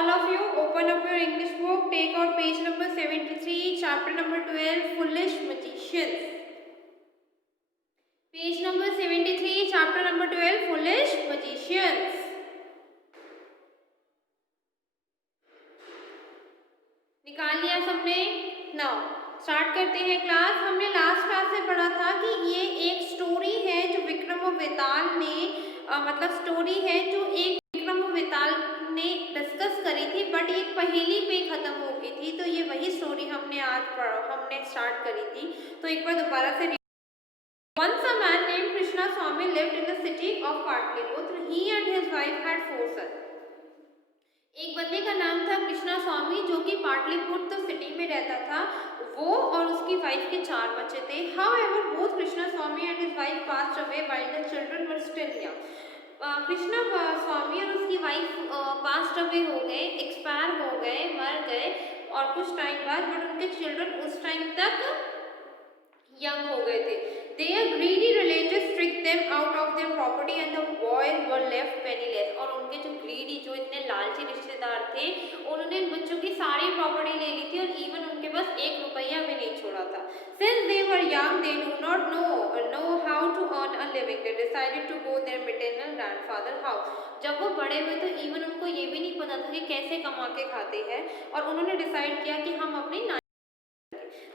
all of you open up your English book, take out page number 73, chapter number 12, Foolish Magicians. Page number 73, chapter number 12, Foolish Magicians. निकाल लिया सबने? Now start करते हैं class. हमने last class में पढ़ा था कि ये एक स्टोरी है जो विक्रम वेताल ने मतलब स्टोरी है जो एक विक्रम वेताल ने डिस्कस करी थी, बट एक पहेली पे खत्म हो गई थी। तो ये वही स्टोरी हमने हमने स्टार्ट करी थी। तो एक बार दोबारा से Once a man named Krishna Swami lived in the city of Patliputra. He and his wife had 4 sons. एक बंदे का नाम था कृष्णा स्वामी जो कि पाटलिपुत्र सिटी में रहता था। वो और उसकी वाइफ के 4 बच्चे थे। However, both Krishna Swami and his wife passed away while the children were still young. Krishna स्वामी और उसकी वाइफ पास्ट अवे हो गए, एक्सपायर हो गए, मर गए और कुछ टाइम बाद, बट उनके चिल्ड्रन उस टाइम तक यंग हो गए थे। Their greedy relatives tricked them out of their property and the boys were left penniless. और उनके जो greedy, जो इतने लालची रिश्तेदार थे, उन्होंने इन बच्चों की सारी प्रॉपर्टी ले ली थी और इवन उनके पास 1 रुपया भी नहीं छोड़ा था। Since they were young, they do not know how to earn a living. They decided to go their maternal grandfather house. जब वो बड़े हुए तो इवन उनको ये भी नहीं पता था कि कैसे कमा के खाते हैं, और उन्होंने डिसाइड किया कि हम अपनी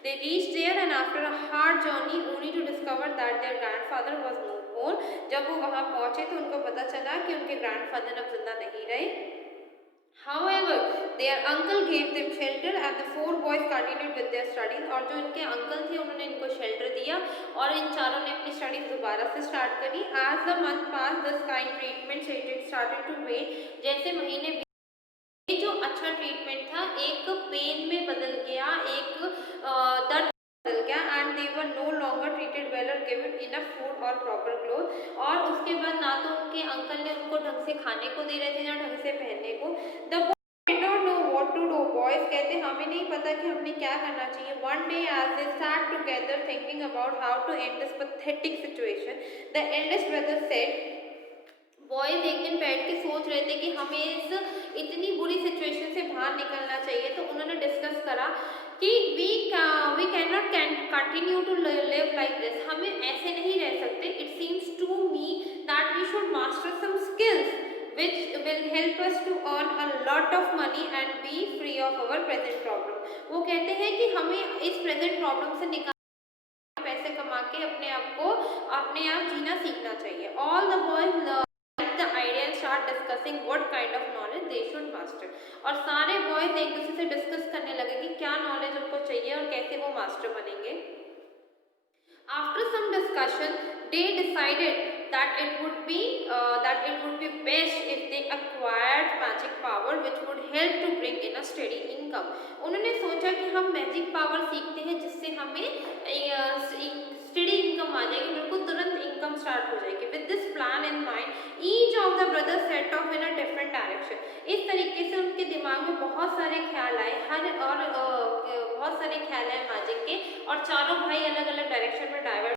They reached there and after a hard journey only to discover that their grandfather was no more. जब वो वहाँ पहुँचे तो उनको पता चला कि उनके ग्रैंडफादर अब जिंदा नहीं रहे। However, their uncle gave them shelter and the 4 boys continued with their studies. और जो इनके अंकल थे उन्होंने इनको शेल्टर दिया और इन चारों ने अपनी स्टडीज दोबारा से स्टार्ट करी। As the month passed, this kind treatment started to wane. जैसे महीने ये जो अच्छा ट्रीटमेंट था एक पेन में बदल गया, एक दर्द बदल गया, and they were no longer treated well और गिवन इनफ फूड और प्रॉपर क्लोथ। और उसके बाद ना तो उनके अंकल ने उनको ढंग से खाने को दे रहे थे ना ढंग से पहनने को। The boys don't know what to do. Boys कहते हमें नहीं पता कि हमने क्या करना चाहिए। One day as they sat together thinking about how to end this pathetic situation, the eldest brother said, boys एक दिन बैठ के सोच रहे थे कि हमें इस इतनी बुरी सिचुएशन से बाहर निकलना चाहिए। तो उन्होंने डिस्कस करा कि we can not continue to live like this. हमें ऐसे नहीं रह सकते। It seems to me that we should master some skills which will help us to earn a lot of money and be free of our present problem. वो कहते हैं कि हमें इस प्रेजेंट प्रॉब्लम से निकाल पैसे कमा के अपने आप जीना सीखना चाहिए। All the boys the idea and start discussing what kind of knowledge they should master. और सारे बॉयज एक दूसरे से डिस्कस करने लगे कि क्या नॉलेज उनको चाहिए और कैसे वो मास्टर बनेंगे। After some discussion, they decided that it would be best if they acquired magic power which would help to bring in a steady income. उन्होंने सोचा कि हम मैजिक पावर सीखते हैं जिससे हमें स्टेडी इनकम आ जाएगी, बिल्कुल तुरंत इनकम स्टार्ट हो जाएगी। With this plan in mind, each of the brothers set of in a different direction. इस तरीके से उनके दिमाग में बहुत सारे ख्याल आए, बहुत सारे ख्याल आए मैजिक के, और चारों भाई अलग अलग डायरेक्शन में डाइवर्ट,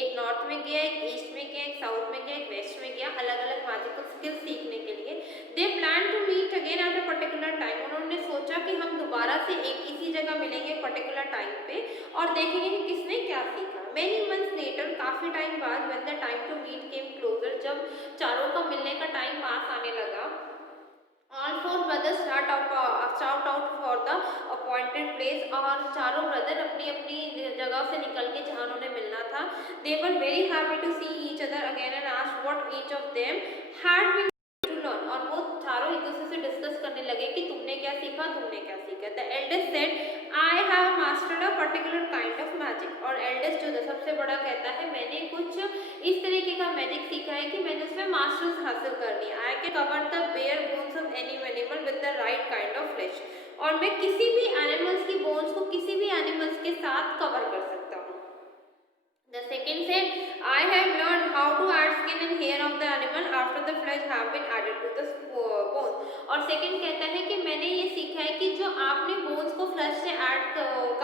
एक नॉर्थ में गया, एक ईस्ट में गया, एक साउथ में गया, एक वेस्ट में गया, अलग अलग मैजिकल स्किल्स सीखने के लिए। They plan to meet again at a particular time. उन्होंने सोचा कि हम दोबारा से एक इसी जगह मिलेंगे पर्टिकुलर टाइम पे और देखेंगे कि किसने क्या सीखा. मेनी मंथ्स लेटर, काफ़ी टाइम बाद, when the time to meet came closer, जब चारों का मिलने का टाइम पास आने लगा, all 4 brothers start out for the appointed place. और चारों ब्रदर अपनी अपनी जगह से निकल के जहाँ उन्होंने मिलना था. They were very happy to see each other again and asked what each of them had been to learn. और वो चारों एक दूसरे से डिस्कस करने लगे कि तुमने क्या सीखा, तुमने क्या सीखा. The eldest said, I have mastered a particular kind of magic. और eldest जो सबसे बड़ा कहता है, मैंने कुछ इस तरीके का मैजिक सीखा है कि मैंने उसमें मास्टर्स हासिल कर लिया. I can cover the bare bones of any animal with the right kind of flesh. और मैं किसी भी एनिमल्स की बोन्स को किसी भी एनिमल्स के साथ कवर कर सकता हूँ. The second said, I have learned how to add skin and hair of the animal after the flesh have been added to the bones. और सेकंड कहता है कि मैंने ये सीखा है कि जो आपने बोन्स को फ्लैश से ऐड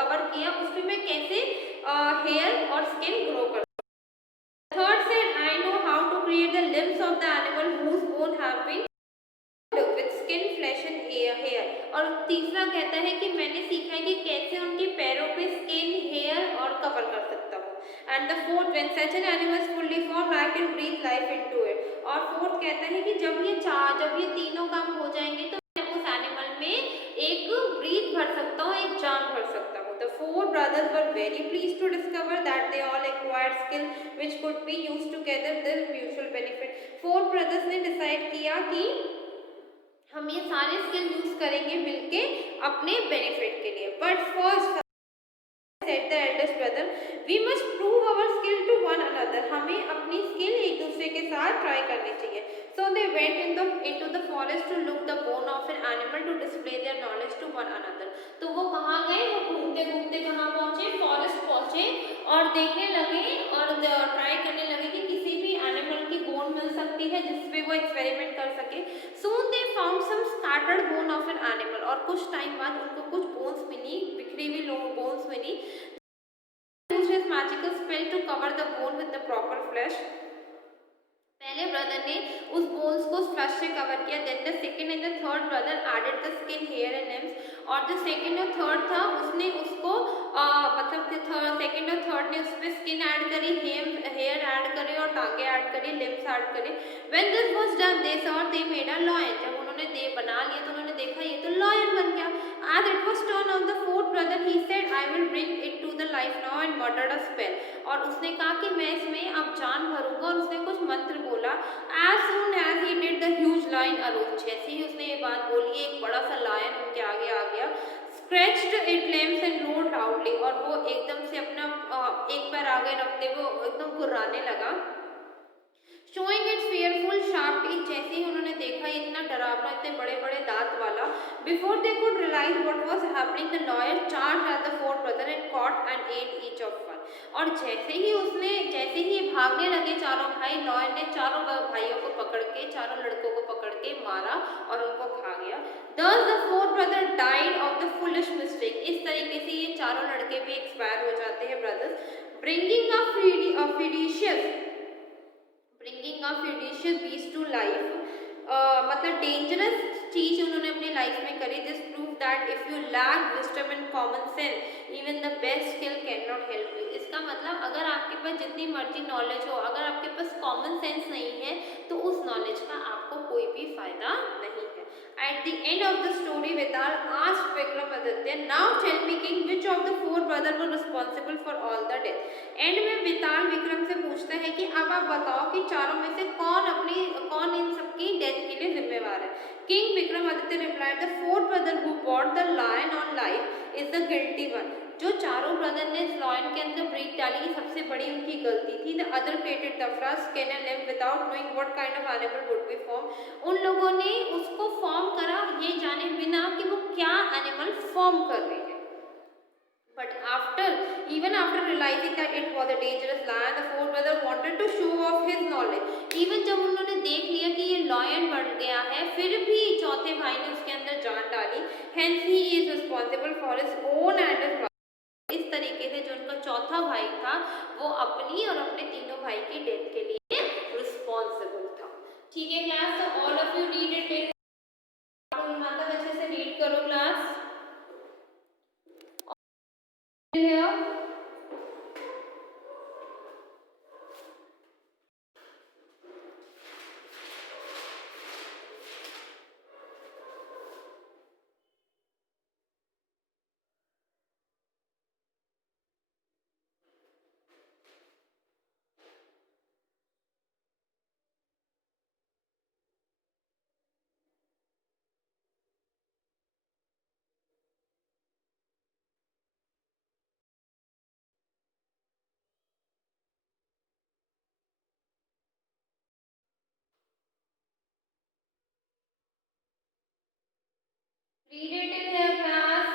कवर किया, उसमें मैं कैसे हेयर और स्किन ग्रो कर. Third said, I know how to create the limbs of the animal whose bones have been with skin, flesh and hair है कि मैंने सीखा है कि कैसे उनके पैरों पे स्किन, हेयर और कवर कर सकता हूँ। And the fourth, when such an animal is fully formed I can breathe life into it. और फोर्थ कहता है कि जब ये तीनों काम हो जाएंगे तो मैं उस एनिमल में एक ब्रीथ भर सकता हूँ, एक जान भर सकता हूँ। The four brothers were very pleased to discover that they all acquired skill which could be used together their mutual benefit. Four brothers ने डिसाइड किया कि हम ये सारे स्किल यूज करेंगे मिलके अपने बेनिफिट के लिए। But first said the eldest brother, we must prove our skill to one another. हमें अपनी स्किल एक दूसरे के साथ ट्राई करनी चाहिए। So they went into the forest to look the bone of an animal to display their knowledge to one another. तो वो कहाँ गए? वो घूमते घूमते कहाँ पहुँचे? फॉरेस्ट पहुँचे और देखने लगे और ट्राई करने लगे कि किसी भी एनिमल की बोन मिल सकती है जिसपे वो एक्सपेरिमेंट कर सके। Soon they found some scattered bone of an animal. और कुछ टाइम बाद उनको कुछ बोन्स मिली, बिखरी हुई bones milli. Used his magical spell to cover the bone with the proper flesh. पहले ब्रदर ने उस बोन्स को फ्लश से कवर किया। Then the second and the third brother added the skin, hair and limbs. और जो second और third था उसने उसको सेकंड और थर्ड ने उसमें स्किन ऐड करी, हेयर ऐड करे और टांगे ऐड करी, लिम्स ऐड करे। When this was done they saw they made a lion. जब उन्होंने दे बना लिया तो उन्होंने देखा ये तो लॉयन बन गया। As it was turn of the fourth brother, he said, I will bring it to the life now and muttered a spell. और उसने कहा कि मैं इसमें अब जान भरूंगा और उसने कुछ मंत्र बोला। As soon as he did, the huge lion arose. जैसे ही उसने ये बात बोली एक बड़ा सा लायन उनके आगे आ गया। Scratched its limbs and roared loudly. और वो एकदम से अपना एक पैर आगे रखते हुए एकदम गुर्राने लगा। Showing its fearful sharp teeth, जैसे ही उन्होंने देखा इतना डरावना, इतने बड़े बड़े दांत वाला। Before they could realize what was happening, the lawyer charged at the fourth brother and caught and ate each of one. और जैसे ही भागने लगे चारों भाई, लॉयन ने चारों भाइयों को पकड़ के, चारों लड़कों को पकड़ के मारा और उनको खा गया। Thus the fourth brother died of the foolish mistake. इस तरीके से ये चारों लड़के भी एक्सपायर हो जाते हैं brothers. Bringing a fictitious beast to life. मतलब डेंजरस चीज उन्होंने अपनी लाइफ में करी। This prove that if you lack wisdom and common sense even the best skill can not help you. इसका मतलब अगर आपके पास जितनी मर्जी नॉलेज हो, अगर आपके पास कॉमन सेंस नहीं है तो उस नॉलेज का आपको कोई भी फायदा नहीं है। At the end of the story, Vital asked Vikramaditya, "Now tell me, king, which of the four brothers were responsible for all the death?" And में विताल विक्रम से पूछता है कि अब आप बताओ कि चारों में से कौन इन सबकी डेथ के लिए जिम्मेवार है। King Vikramaditya replied, the fourth brother who bought the lion on life is the guilty one. जो चारों ब्रदर ने इस लॉयन के अंदर ब्रीथ डाली सबसे बड़ी उनकी गलती थी। The other created the first skin and limb without knowing what kind of animal would be form. उन लोगों ने उसको फॉर्म करा ये जाने बिना कि वो क्या एनिमल फॉर्म कर रहे हैं। But even after realizing that it was a dangerous lion, the fourth brother wanted to show off his knowledge. Even जब उन्होंने देख लिया कि ये lion बढ़ गया है, फिर भी चौथे भाई ने उसके अंदर जान डाली। Hence he is responsible for his own and his brother. इस तरीके से जो उनका चौथा भाई था, वो अपनी और अपने तीनों भाई की डेथ के लिए रिस्पॉन्सिबल था। ठीक है क्लास, तो all of you read it. माता अच्छे से रीड करो class. Here. Read it in here class.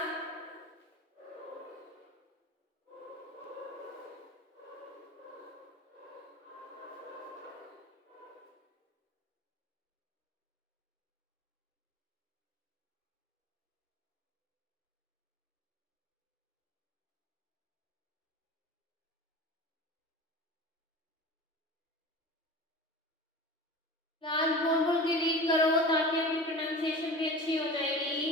Class बोल बोल के रीड करो ताकि आपकी प्रोनाउंसिएशन भी अच्छी हो जाएगी।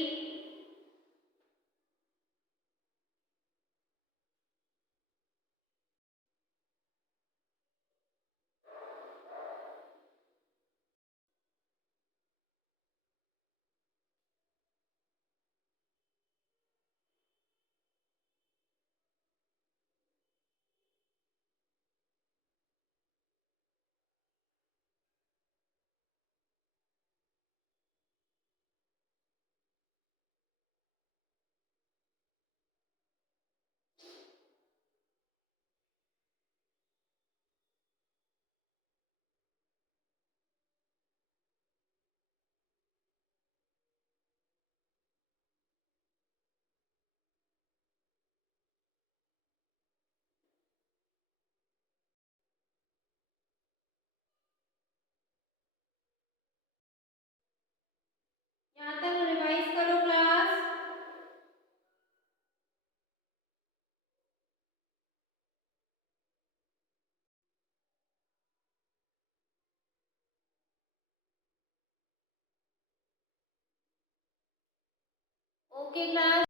Okay class.